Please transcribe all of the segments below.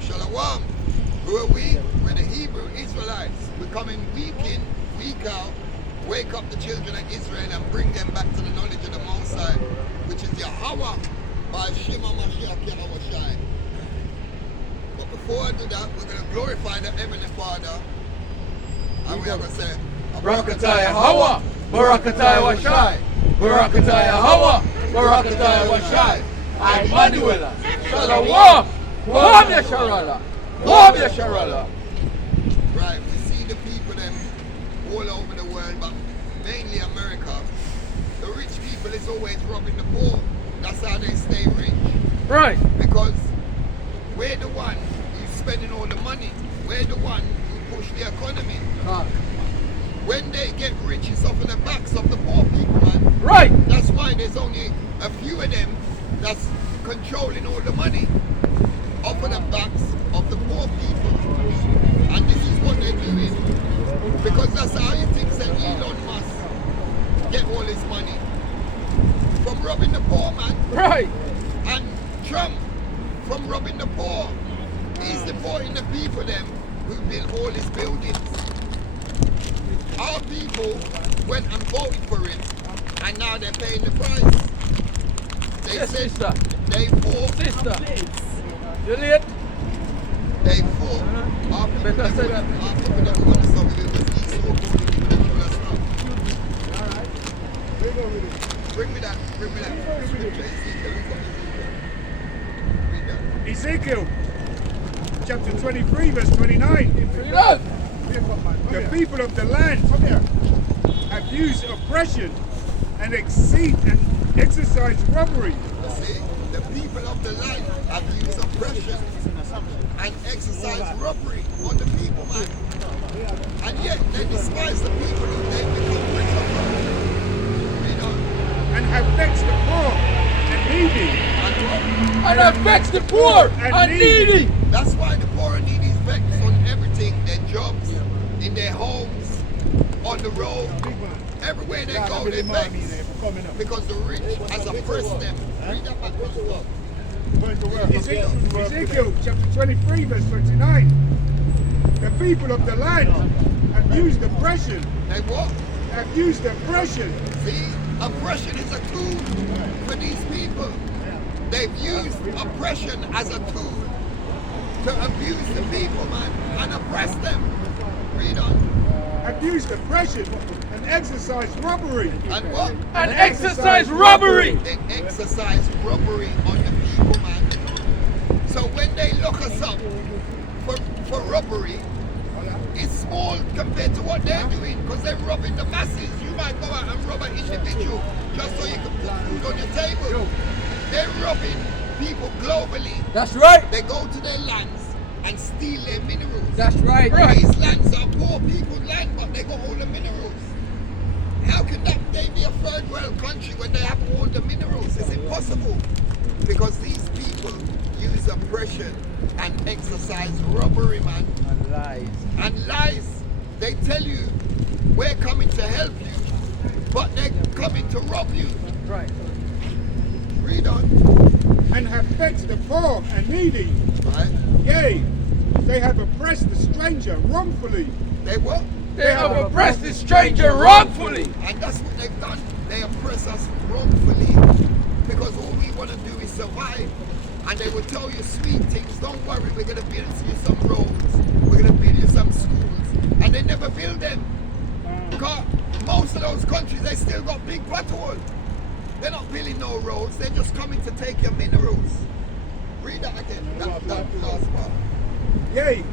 Shalom. Who are we? We're the Hebrew Israelites. We're coming week in, week out, wake up the children of Israel and bring them back to the knowledge of the Most High, which is Yahweh by Shema Mashiach Yahweh Shai. But before I do that, we're going to glorify the Heavenly Father. And we're going to say, Barakatah Yahweh, Barakatah Washai, Barakatah Yahweh, Barakatah Washai, Emmanuel, Shalom, Wam Yasharala, Wam Yasharala. Right, we see the people them all over the world, but mainly America. The rich people is always robbing the poor. That's how they stay rich. Right. Because we're the one who's spending all the money. We're the one who push the economy. When they get rich, it's off of the backs of the poor people, man. Right. That's why there's only a few of them that's controlling all the money. Off of the backs of the poor people. And this is what they're doing. Because that's how you think that Elon Musk get all his money. From robbing the poor, man. Right. And Trump from robbing the poor. He's deporting the people them who built all his buildings. Our people went and voted for him, and now they're paying the price. They Yes, said sister. they fought. Sister. Juliet. They fought. Our people Better say that. Our people never want to stop it because Esau called the people that should have stopped. Alright. Bring me that scripture. Read that. Ezekiel chapter 23 verse 29. Freedom. The people of the land have used oppression and exercised robbery. See, the people of the land have used oppression and exercised robbery on the people, man. And yet they despise the people who they become rich upon. You know? And have vexed the poor and needy. And I vex the poor and needy. That's why the poor and needy is vexed on everything, their jobs, in their homes, on the road. Everywhere they go, they vex. Because the rich has oppressed them. Read that back from Ezekiel chapter 23 verse 29. The people of the land have used oppression. They what? Have used oppression. See, oppression is a tool for these people. They've used oppression as a tool to abuse the people, man, and oppress them. Read on. Have used oppression and exercised robbery. And what? And exercise robbery. They exercise robbery on the people, man. So when they lock us up for robbery, it's small compared to what they're doing because they're robbing the masses. You might go out and rob an individual just so you can put food on your table. They're robbing people globally. That's right. They go to their lands and steal their minerals. That's right. These lands are poor people's land, but they got all the minerals. How can they be a third world country when they have all the minerals? It's impossible. Because these people use oppression and exercise robbery, man. And lies. And lies. They tell you, we're coming to help you, but they're coming to rob you. Right. Read on. And have vexed the poor and needy. Right? Yea, they have oppressed the stranger wrongfully. They what? They have oppressed the stranger wrongfully. And that's what they've done. They oppress us wrongfully because all we want to do is survive. And they will tell you sweet things. Don't worry, we're going to build you some roads. We're going to build you some schools. And they never build them. Because most of those countries, they still got big potholes. They're not building no roads. They're just coming to take your minerals. Read that again. That last part. Yea,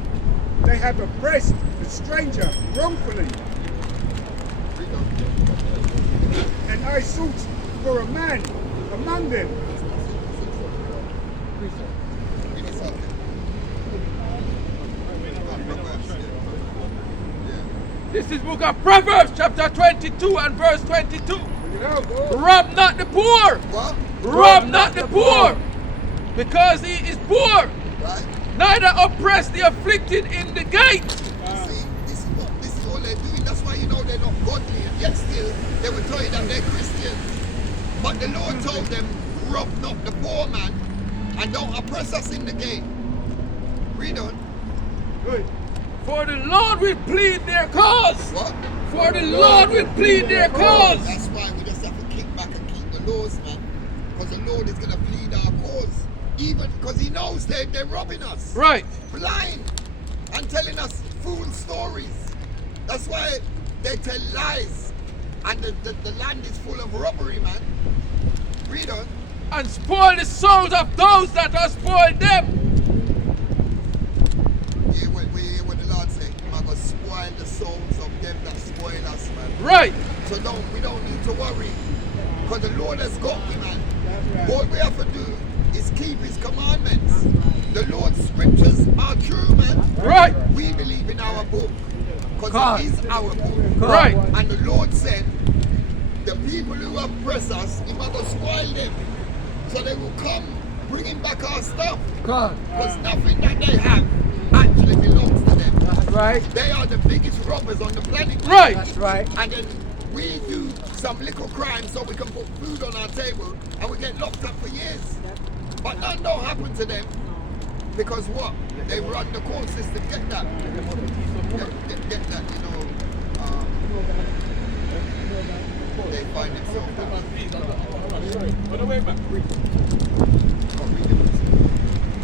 they have oppressed the stranger wrongfully. Read on. And I sought for a man among them. Give me something. This is book of Proverbs chapter 22 and verse 22. Rob not the poor. What? Rob not the poor. Because he is poor. Right? Neither oppress the afflicted in the gate. See, this is all they're doing. That's why you know they're not godly. And yet still, they will tell you that they're Christians. But the Lord told them, rob not the poor man and don't oppress us in the gate. Read on. Good. For the Lord will plead their cause. What? For the Lord will plead their cause. That's why we just have to kick back and keep the laws, man. Because the Lord is going to plead our cause. Even because he knows they're robbing us. Right. Blind. And telling us fool stories. That's why they tell lies. And the land is full of robbery, man. Read on. And spoil the souls of those that have spoiled them. We hear what the Lord say. I'm going to spoil the souls of them that spoil us, man. Right. So we don't need to worry. Because the Lord has got me, man. That's right. All we have to do is keep his commandments. The Lord's scriptures are true, man. Right. We believe in our book. Because God. it is our book. Right. And the Lord said, the people who oppress us, he must spoil them. So they will come bringing back our stuff. God. Because nothing that they have actually belongs to them. That's right. They are the biggest robbers on the planet. Right. That's right. And then we do some little crime so we can put food on our table and we get locked up for years. But none don't happen to them because what? They run the court system. Get that? Get that, you know. They find themselves.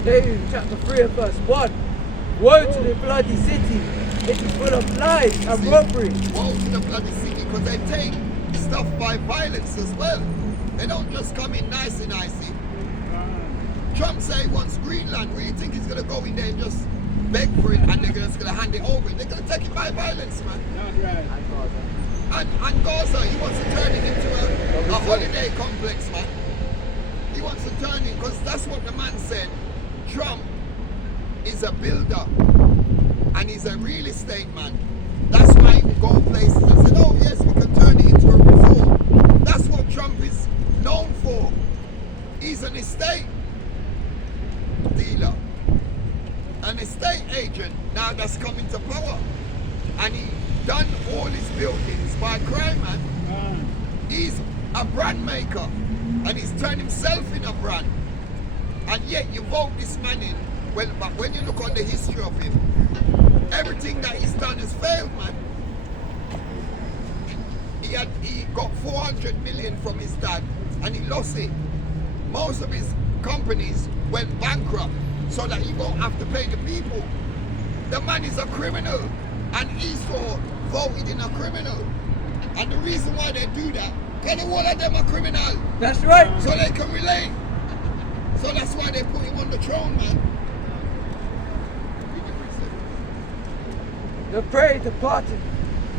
James chapter 3 and verse 1. Woe to the bloody city, it is full of lies and robbery. Woe to the bloody city because they take stuff by violence as well. They don't just come in nicey. Trump say he wants Greenland. Where you think he's going to go in there and just beg for it and they're just going to hand it over? They're going to take it by violence, man. That's right. And Gaza, he wants to turn it into a holiday complex, man. He wants to turn it, because that's what the man said. Trump is a builder and he's a real estate man. That's why he can go places and say, oh yes, we can turn it into a resort. That's what Trump is known for. He's an estate dealer, an estate agent now that's come into power. And he done all his buildings by crime, man. He's a brand maker and he's turned himself in a brand. And yet you vote this man in. Well, but when you look on the history of him, everything that he's done has failed, man. He got 400 million from his dad and he lost it. Most of his companies went bankrupt so that he won't have to pay the people. The man is a criminal and Esau voted in a criminal. And the reason why they do that, because all of them are criminal. That's right. So they can relate. So that's why they put him on the throne, man. The prey departed.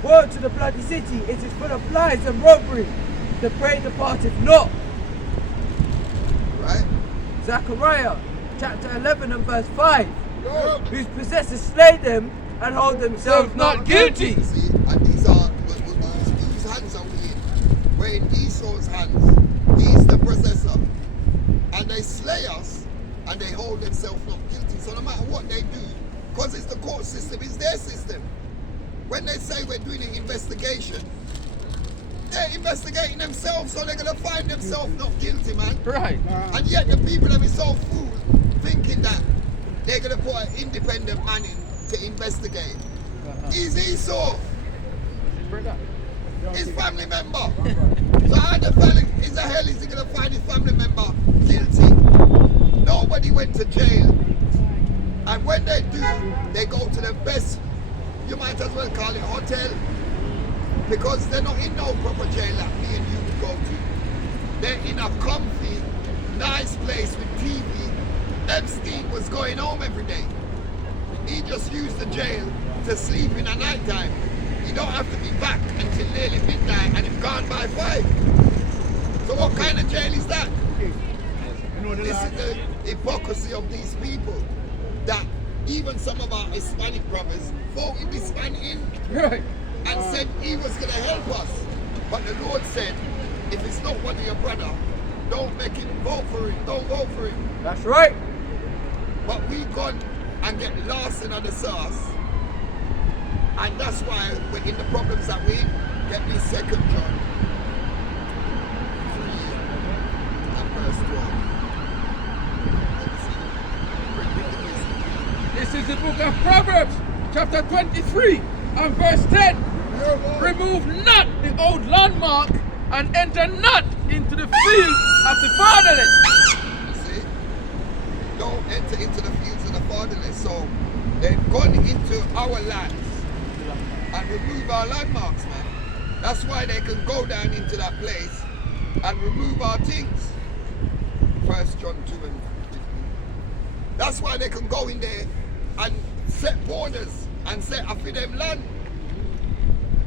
Woe to the bloody city, it is full of lies and robbery. The prey departed not. Right? Zechariah chapter 11 and verse 5. Go. Whose possessors slay them and hold themselves not guilty. See, and these are, whose hands are we in? We're in Esau's hands. He's the possessor. And they slay us and they hold themselves not guilty. So no matter what they do, because it's the court system, it's their system. When they say we're doing an investigation, they're investigating themselves, so they're going to find themselves not guilty, man. Right. And yet the people have been so fooled thinking that they're going to put an independent man in to investigate. He's Esau. His family member. So how the hell is he going to find his family member guilty? Nobody went to jail. And when they do, they go to the best, you might as well call it hotel, because they're not in no proper jail like me and you would go to. They're in a comfy, nice place with TV. Epstein was going home every day. He just used the jail to sleep in at night time. You don't have to be back until nearly midnight and it's gone by 5. So what kind of jail is that? This is the hypocrisy of these people, that even some of our Hispanic brothers voted this man in Right. and said he was going to help us. But the Lord said, if it's not one of your brother, don't make him vote for it. Don't vote for it. That's right. But we gone and get lost in the sauce. And that's why we're in the problems that we get me 2 John 3 and verse 12. Let me see. This This is the book of Proverbs, chapter 23 and verse 10. Remove not the old landmark and enter not into the field of the fatherless. See? Don't enter into the fields of the fatherless. So they've gone into our lands and remove our landmarks, man. That's why they can go down into that place and remove our things. 1 John 2 and 15. That's why they can go in there and set borders and say, I feel them land.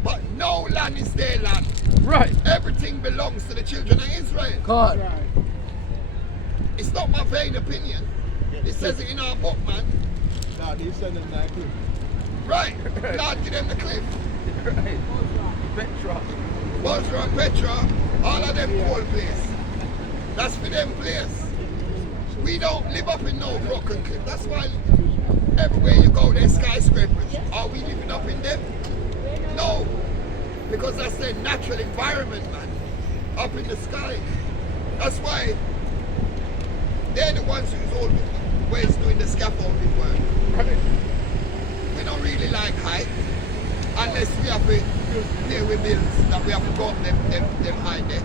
But no land is their land. Right. Everything belongs to the children of Israel. God. It's not my vain opinion. It says it in our book, man. Nah, they send them that cliff. Right. Lord, give them the cliff. Right. Petra. Bosra and Petra, all of them cold place. That's for them place. We don't live up in no broken cliff. That's why everywhere you go, there's skyscrapers. Are we living up in them? No. Because that's their natural environment, man. Up in the sky. That's why they're the ones who's always doing the scaffolding work. Right. We don't really like height. Unless we have to deal with bills that we have to go up them high there.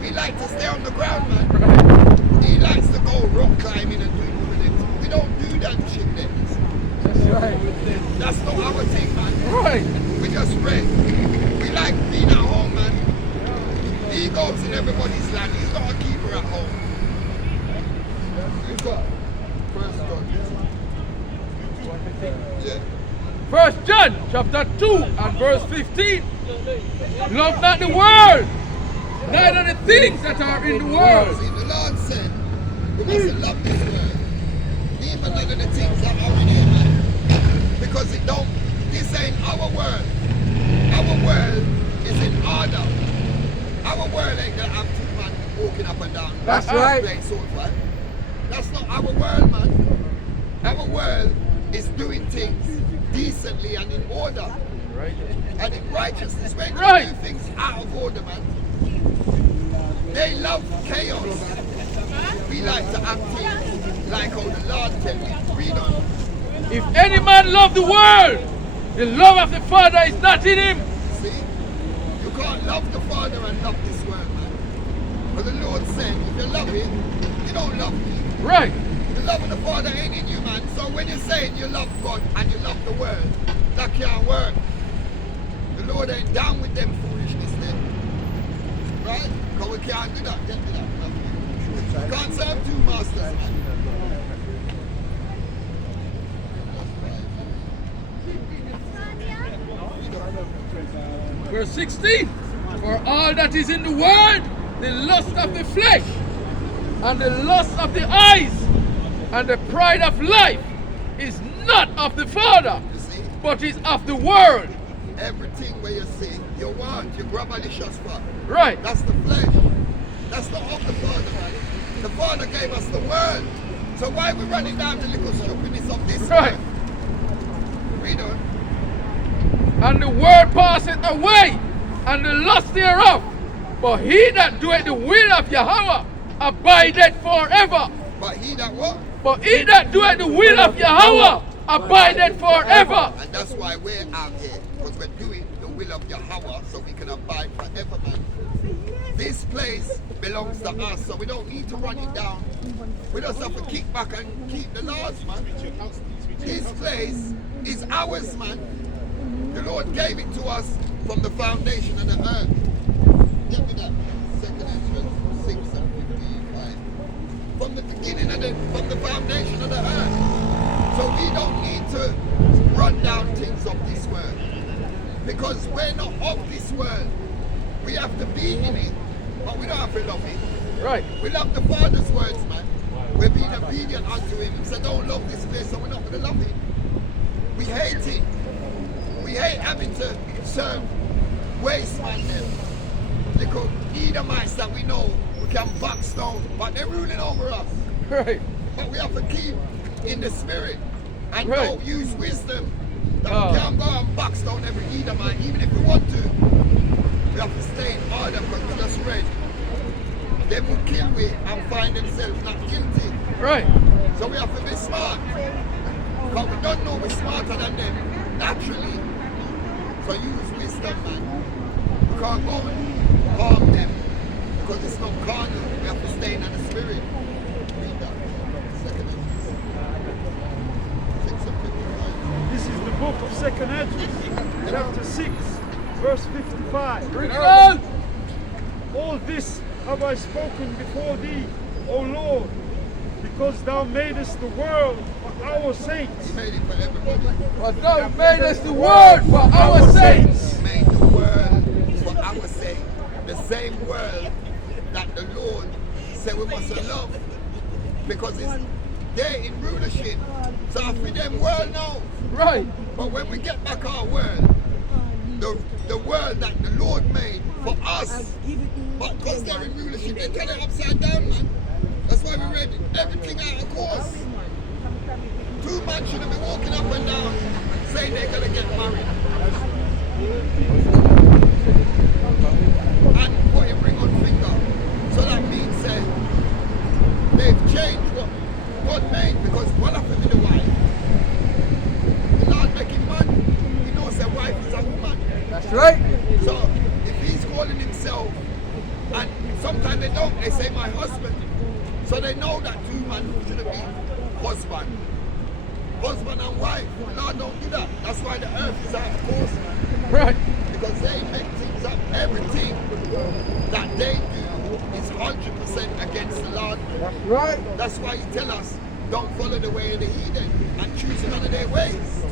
We like to stay on the ground, man. Right. He likes to go rock climbing and doing all of it. We don't do that shit then. That's right. That's not our thing, man. Right. We just pray. We like being at home, man. He goes in everybody's land. He's not a keeper at home. Who's that? First John. Yeah. 1 John chapter 2 and verse 15. Love not the world, neither the things that are in the world. See, the Lord said, we must love this world. Even none of the things that are in here, man. Because it don't, this ain't our world. Our world is in order. Our world ain't gonna have two man walking up and down. That's right. Playing sword fight. That's not our world, man. Our world is doing things decently and in order. Right. And in righteousness. We're going Right. to do things out of order, man. They love chaos. We like to act things like how the Lord tell me. Read on. If any man love the world, the love of the Father is not in him. See? You can't love the Father and love this world, man. But the Lord said, if you love it, you don't love me. Right. The love of the Father ain't in you, man. So when you're saying you love God and you love the world, that can't work. The Lord ain't down with them foolishness there. Right? Because we can't do that. Can't do that. Man. You can't serve two masters, man. Verse 16. For all that is in the world, the lust of the flesh, and the lust of the eyes, and the pride of life, is not of the Father, You see? but is of the world. Everything where you see, you want, you grab a licious spot. Right. That's the flesh. That's not of the Father, man. The Father gave us the world. So why are we running down the little stupidness of this Right. world? Read on. And the world passeth away, and the lust thereof. But he that doeth the will of Yahweh abideth forever. But he that what? But he that doeth the will of Yahweh abideth forever. And that's why we're out here. Because we're doing the will of Yahweh so we can abide forever, man. This place belongs to us, so we don't need to run it down. We just have to kick back and keep the laws, man. This place is ours, man. The Lord gave it to us from the foundation of the earth. Get me that. 2 Corinthians 6 and 55. From the beginning from the foundation of the earth. So we don't need to run down things of this world. Because we're not of this world. We have to be in it, but we don't have to love it. Right. We love the Father's words, man. We're being obedient unto him. He said, don't love this place, so we're not going to love it. We hate it. We hate having to serve waste, man. Them little Edomites that we know we can box down, but they're ruling over us. Right. But we have to keep in the spirit and Right. don't use wisdom. That we can't go and box down every Edomite, even if we want to. We have to stay in order because we just read. They will kill we and find themselves not guilty. Right. So we have to be smart. Because we don't know we're smarter than them, naturally. So use wisdom, man. We can't go and harm them because it's not carnal. We have to stay in the spirit. Read that. Second Ezra. 6 and 55. This is the book of 2nd Ezra, chapter 6, verse 55. Read it on. All this have I spoken before thee, O Lord, because thou madest the world for our sakes. He made it for everybody. But thou madest the world for our sakes. He made the world for our sake. The same world that the Lord said we must love. Because it's they're in rulership. So I feel them world now. Right. But when we get back our world, the world that the Lord made for us, but because they're in rulership, they turn it upside down, man. That's why we read everything out of course. Two men shouldn't be walking up and down saying they're going to get married. And put a ring on finger. So that means they've changed what God made, because one of them is the wife. The Lord making man, he knows their wife is a woman. That's right. So if he's calling himself, and sometimes they don't, they say my husband. So they know that two men shouldn't be husband and wife. The Lord don't do that. That's why the earth is out of course, man. Right. Because they make things up. Everything that they do is 100% against the Lord. Right. That's why he tell us, don't follow the way of the heathen and choose none of their ways.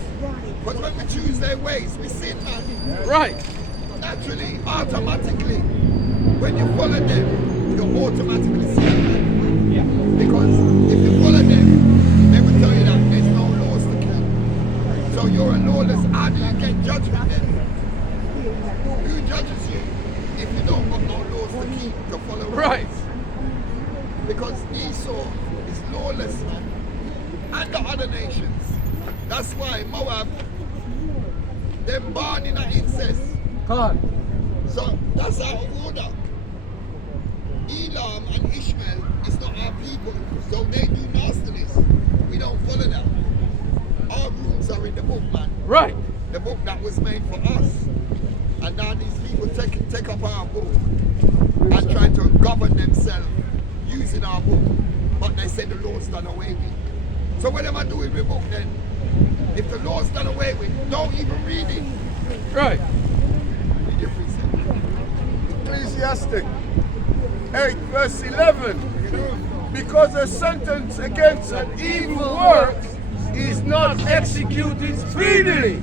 But when we choose their ways, we sin, man. Right. Naturally, automatically. When you follow them, you automatically sin, man. Because if you follow them, they will tell you that there's no laws to keep. So you're a lawless. How do you get judgment then? Who judges you if you don't got no laws to keep, to follow? Right. Because Esau is lawless, man. And the other nations. That's why Moab, them born in an incest. God. So that's out of order. Elam and Ishmael is not our people, so they do nastiness. We don't follow that. Our rules are in the book, man. Right. The book that was made for us. And now these people take up our book and try to govern themselves using our book. But they say the law's done away with. So what am I doing with the book then? If the law's done away with, don't even read it. Right. Read your precept. Ecclesiastic 8 verse 11. Because a sentence against an evil work is not executed speedily.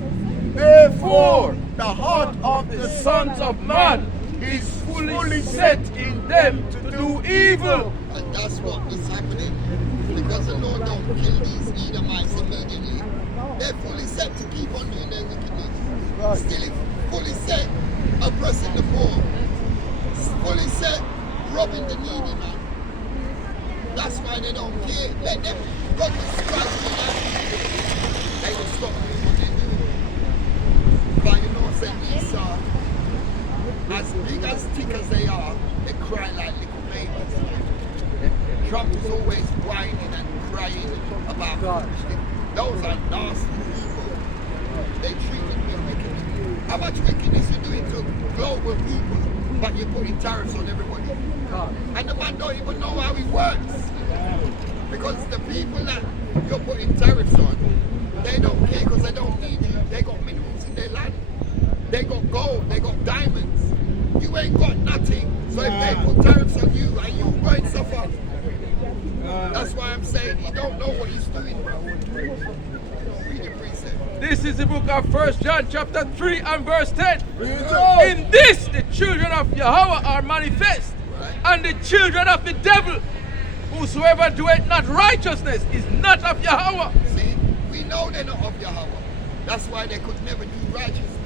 Therefore, the heart of the sons of man is fully set in them to do evil. And that's what is happening. Because the Lord don't kill these Edomites immediately. They're fully set to keep on doing their wickedness. Still fully set oppressing the poor. Fully set robbing the needy, man. That's why they don't care. Let them God will strike me now. They will stop doing what they're doing. But you know, say Esau, as big as thick as they are, they cry like little babies. Trump is always whining and crying about foolishness. Those are nasty people. They treat it with wickedness. How much wickedness you doing to global people, but you're putting tariffs on everybody? And the man don't even know how it works. Because the people that you're putting tariffs on, they don't care because they don't need you. They got minerals in their land. They got gold, they got diamonds. You ain't got nothing. So if they put tariffs on you, and you going to suffer. That's why I'm saying he don't know what he's doing, bro. Read your precept. This is the book of 1 John chapter 3 and verse 10. In this the children of Yahweh are manifest, and the children of the devil. Whosoever doeth not righteousness is not of Yahweh. See, we know they're not of Yahweh. That's why they could never do righteousness.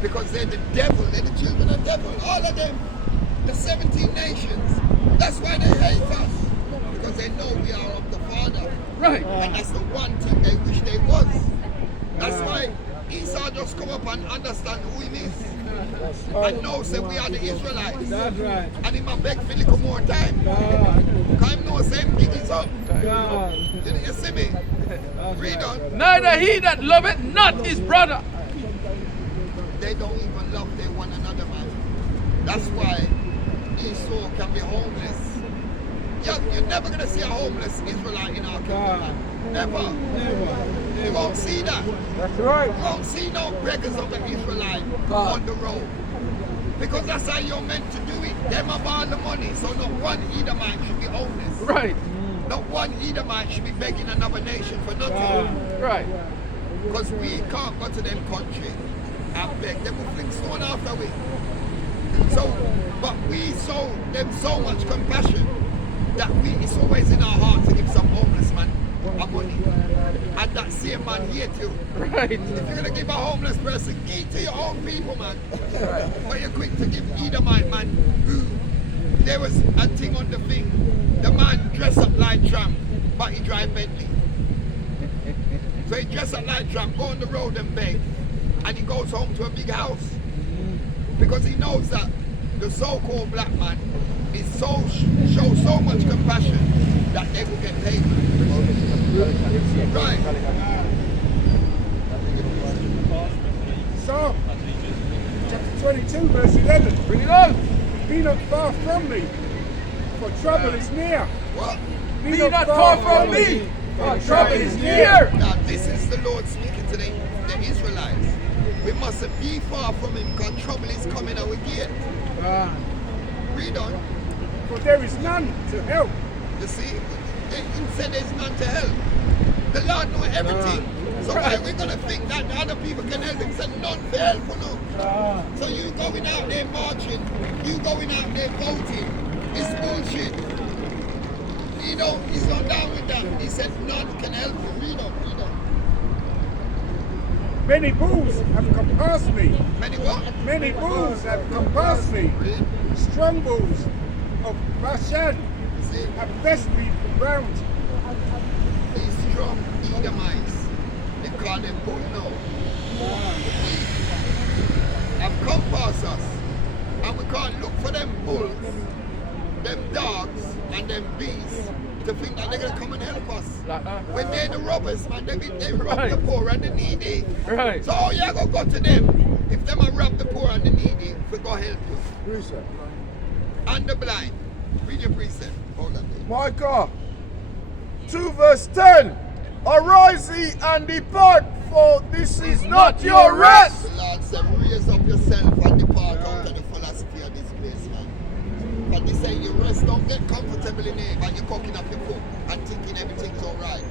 Because they're the devil, they're the children of the devil. All of them, the 17 nations. That's why they hate us. Because they know we are of the Father. Right. And that's the one thing they wish they was. That's why Esau just come up and understand who him is. And now say we are the Israelites. That's right. And he might beg for a little more time. Because him know same thing is up. You see me? Read on. Neither he that loveth not his brother. They don't even love their one another, man. That's why Esau can be homeless. You're never going to see a homeless Israelite in our kingdom, man. Never. You won't see that. That's right. You won't see no beggars of an Israelite on the road. Because that's how you're meant to do it. Them have all the money, so not one Edomite should be homeless. Right. Not one Edomite should be begging another nation for nothing. Right. Because we can't go to them country and beg. They will fling stone after we. So, but we show them so much compassion that it's always in our heart to give some homeless man a money. And that same man hate you. Right. If you're going to give a homeless person, give it to your own people, man. But you're quick to give Edomite, man. There was a thing on the thing. The man dressed up like Trump, but he drive Bentley. So he dressed up like Trump, go on the road and beg. And he goes home to a big house. Because he knows that the so-called black man is shows so much compassion that they will get paid. Right. Psalm chapter 22, verse 11. Bring it on. Be not far from me, for trouble is near. What? Be not far from me, for trouble is near. Now this is the Lord speaking to the Israelites. We mustn't be far from him because trouble is coming our gate. Read on. For there is none to help. You see, he said there's none to help. The Lord knows everything. So why we gonna think that the other people can help him? Said none to help for no. So you going out there marching, you going out there voting. It's bullshit. He's not down with that. He said none can help you. Read on. Many bulls have compassed me. Many what? Many bulls have compassed me. Strong bulls of Bashan See, have pressed me round. these strong Edomites, they call them bull now. Have come past us. And we can't look for them bulls, them dogs, and them beasts to think that they're going to come and help us. When they're the robbers, man, they rob the poor and the needy. Right. So how you going to go to them if them are rob the poor and the needy we go help you? And the blind. Read your precept. Hold on. Micah 2 verse 10. Arise ye and depart, for this is not your rest. The Lord said, raise up yourself and depart out of the philosophy of this place, man. And they say you rest, don't get comfortable in here and you're cooking up your food and thinking everything's alright.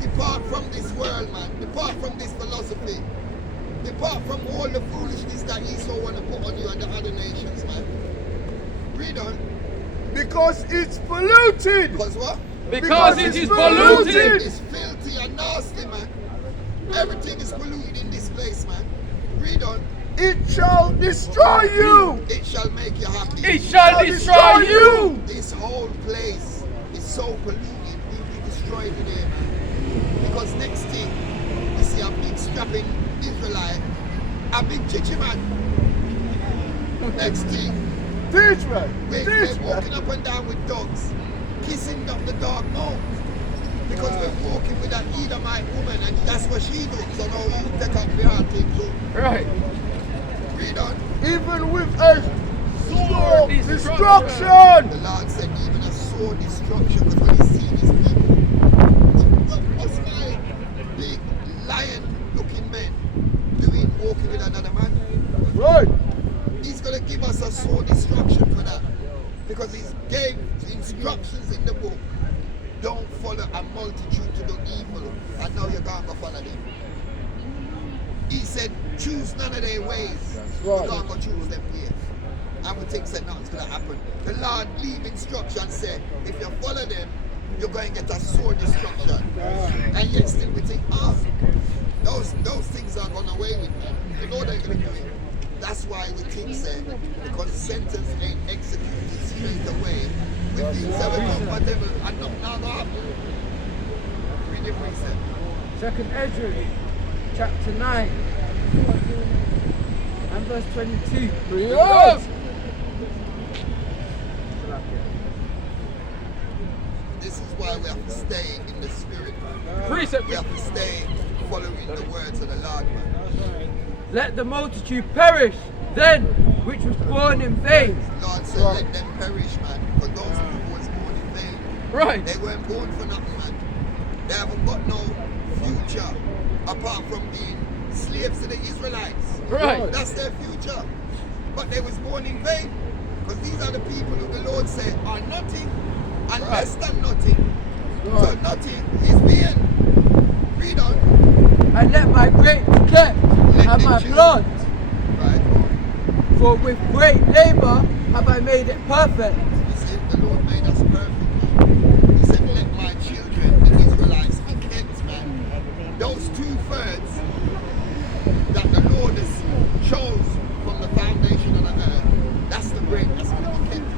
Depart from this world, man. Depart from this philosophy. Depart from all the foolishness that Esau want to put on you and the other nations, man. Read on. Because it's polluted. Because what? Because it is polluted. It's filthy and nasty, man. Everything is polluted in this place, man. Read on. It shall destroy you. It shall make you happy. It shall destroy you. This whole place is so polluted, it will be destroyed in here, man. Because next thing, we see a big strapping Israelite, a big chichi man. Next thing, Teach me. we're walking up and down with dogs, kissing up the dog mouth. Because we're walking with an Edomite woman and that's what she does. So now you take up the hard thing too. Right. Read on. Even with a sword destruction. The Lord said even a sword destruction, because when he seen his people, what's my big lion-looking men doing walking with another man? Right. He's going to give us a sword destruction for that. Because he gave instructions in the book. Don't follow a multitude to do evil, and now you're going to follow them. He said, choose none of their ways. You're going to choose them ways. And we think that nothing's going to happen. The Lord leave instructions, say, if you follow them, you're going to get a sword destruction. And yet still we think, those things are gone away with me. You know they're going to do it. That's why we think, say, because sentence ain't executed straight away. We think that we're comfortable and not going to happen. Read your precept. 2nd Ezra chapter 9 and verse 22. Yes. This is why we have to stay in the spirit, man. Precept. We have to stay following the words of the Lord, man. Let the multitude perish, then, which was born in vain. Lord said, let them perish, man, because those people was born in vain. Right. They weren't born for nothing, man. They haven't got no future apart from being slaves to the Israelites. Right. That's their future. But they was born in vain, because these are the people who the Lord said are nothing and less than nothing. So nothing is being. Read on. And let my grape be kept, and my blood, Right. for with great labor have I made it perfect. You see, the Lord made us perfect. He said, let my children, the Israelites, be kept, man. Those 2/3 that the Lord has chose from the foundation of the earth, that's the grape that's going to be kept,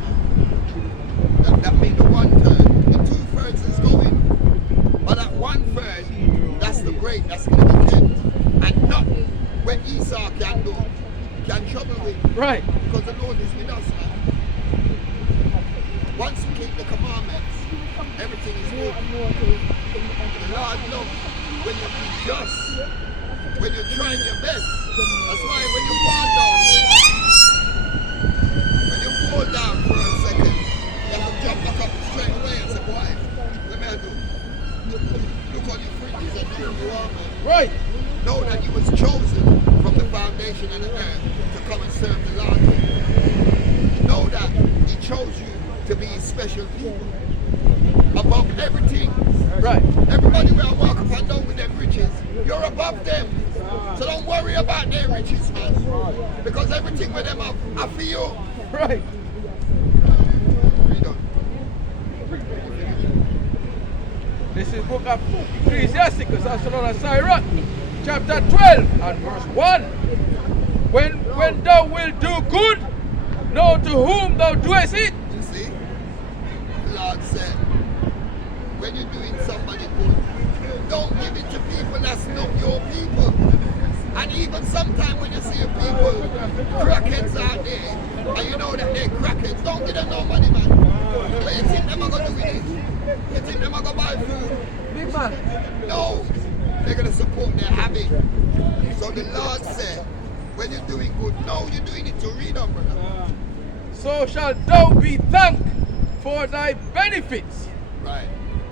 man. That means the 1/3. The 2/3 is going. But that 1/3, that's the grape that's going to be kept. And not what Esau can do, can trouble with. Right. Because the Lord is with us, man. Once you keep the commandments, everything is good. The Lord loves when you be just, when you're trying your best. That's why when you fall down for a second, you have to jump back up straight away and say, boy, let me do. Look on your fringes and know who you are, man. Right. Know that you was chosen from the foundation of the earth to come and serve the Lord. Know that He chose you to be His special people. Above everything. Right. Everybody will walk up and down with them riches. You're above them. So don't worry about their riches, man. Because everything with them are for you. Right. Read on. This is book of Ecclesiasticus, also known as Sirach, chapter 12 and verse 1. When thou wilt do good, know to whom thou doest it. You see? The Lord said, when you're doing somebody good, don't give it to people that's not your people. And even sometimes when you see people, crackheads out there, and you know that they're crackheads, don't give them no money, man. What you think them are going to do with it? You think them are going to buy food? Big man. No. They're going to support their habit. So the Lord said, when you're doing good, know you're doing it to read on, brother. So shalt thou be thanked for thy benefits. Right.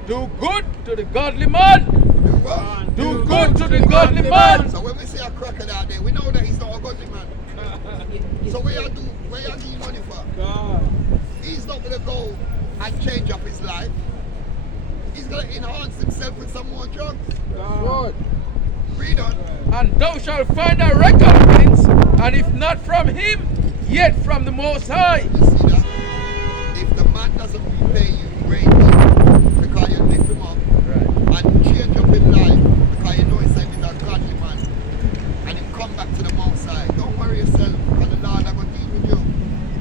Do good to the godly man. Do what? Do good to the godly man. So when we see a crackhead out there, we know that he's not a godly man. So where you give money for? He's not going to go and change up his life. He's going to enhance himself with some more drugs. Good. Read on. And thou shalt find a recompense, and if not from him, yet from the Most High. You see that? If the man doesn't repay you greatly because you lift him up and change up his life because you know he's a godly man and he come back to the Most High, don't worry yourself because the Lord are going to deal with you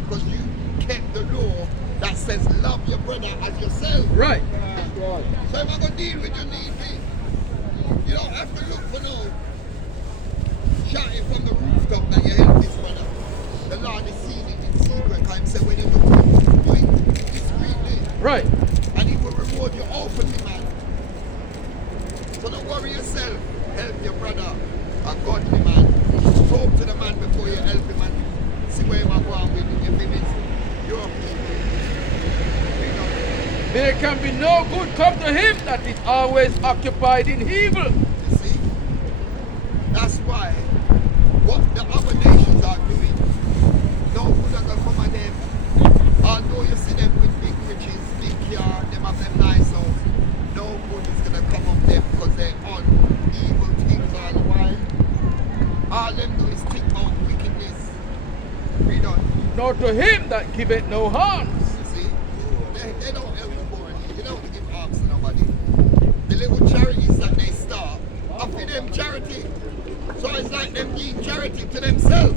because you kept the law that says love your brother as yourself. Right. So if I'm going to deal with you, need me. You don't have to look for no shouting from the rooftop that you help this brother. The Lord is seeing it in secret. Because He said when you do it discreetly. Right. And He will reward you openly, man. So don't worry yourself. Help your brother, a godly man. Talk to the man before you help him and see where you're going with him. If it is your people. There can be no good come to him that is always occupied in evil. You see? That's why what the other nations are doing, no good are going to come at them. Although you see them with big riches, big car, them have them nice house, no good is going to come up them because they're on evil things all the while. All them do is think out wickedness. Read on. Nor to him that giveth no harms. You see? They don't help the poor and needy. They don't give alms to nobody. The little charities that they start are for them charity. So it's like them giving charity to themselves.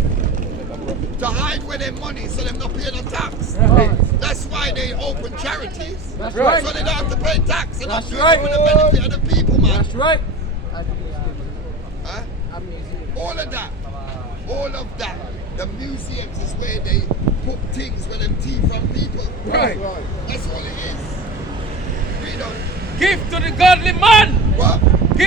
To hide where their money so them not pay no tax. Right. That's why they open charities. That's Right. right. So they don't have to pay tax and That's not do it right. for the benefit of the people, man. That's right. Huh? All of that. All of that. The museums is where they put things with them teeth from people. Right. That's all it is. Read on. Give to the godly man What?